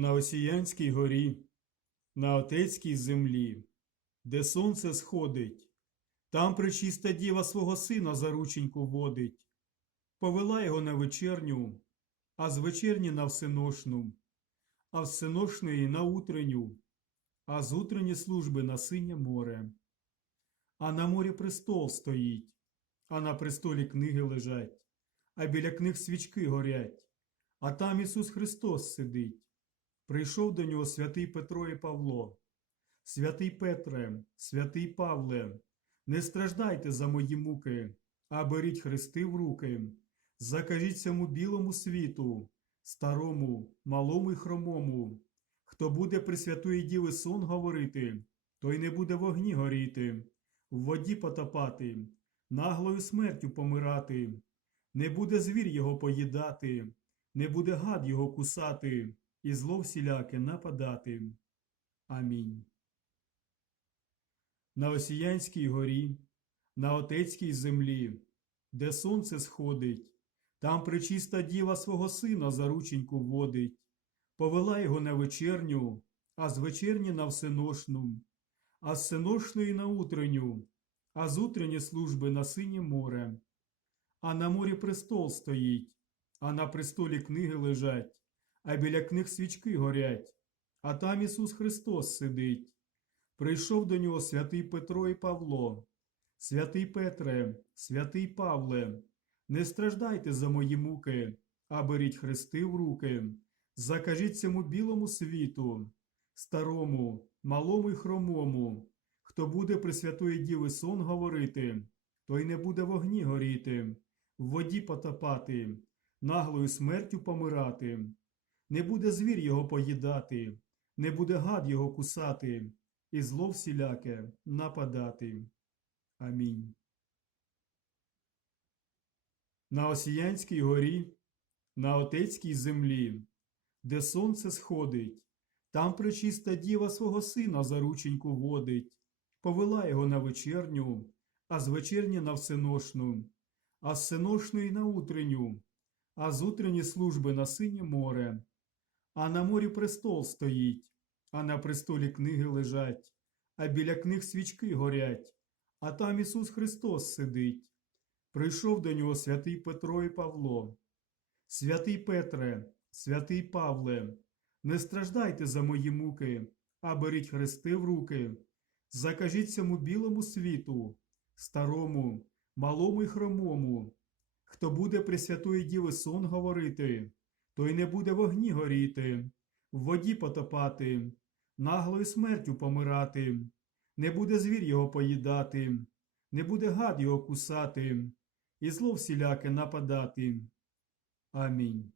на Осіянській горі, на Отецькій землі, де сонце сходить, там пречиста діва свого сина за рученьку водить, повела його на вечерню, а з вечерні на всеношну, а всеношної на утренню, а з утренні служби на синє море. А на морі престол стоїть, а на престолі книги лежать, а біля книг свічки горять, а там Ісус Христос сидить. Прийшов до нього святий Петро і Павло. Святий Петре, святий Павле, не страждайте за мої муки, а беріть хрести в руки. Закажіть цьому білому світу, старому, малому й хромому. Хто буде при святої діви сон говорити, той не буде в огні горіти, в воді потопати, наглою смертю помирати. Не буде звір його поїдати, не буде гад його кусати, і зло всіляке нападати. Амінь. На Осіянській горі, на Отецькій землі, де сонце сходить, там пречиста діва свого сина за рученьку водить, повела його на вечерню, а з вечерні на всеношну, а з всеношної на утренню, а з утренні служби на синє море. А на морі престол стоїть, а на престолі книги лежать, а біля книг свічки горять, а там Ісус Христос сидить. Прийшов до нього святий Петро і Павло. Святий Петре, святий Павле, не страждайте за мої муки, а беріть хрести в руки. Закажіть цьому білому світу, старому, малому й хромому. Хто буде при святої діви сон говорити, той не буде в огні горіти, в воді потопати, наглою смертю помирати. Не буде звір його поїдати, не буде гад його кусати, і зло всіляке нападати. Амінь. На Осіянській горі, на Отецькій землі, де сонце сходить, там пречиста діва свого сина за рученьку водить, повела його на вечерню, а з вечерні на всеношну, а з всеношної на утренню, а з утренні служби на синє море. А на морі престол стоїть, а на престолі книги лежать, а біля книг свічки горять, а там Ісус Христос сидить. Прийшов до нього святий Петро і Павло. Святий Петре, святий Павле, не страждайте за мої муки, а беріть хрести в руки. Закажіть цьому білому світу, старому, малому й хромому. Хто буде при святої діви сон говорити, той не буде в огні горіти, в воді потопати, наглою смертю помирати, не буде звір його поїдати, не буде гад його кусати, і зло всіляке нападати. Амінь.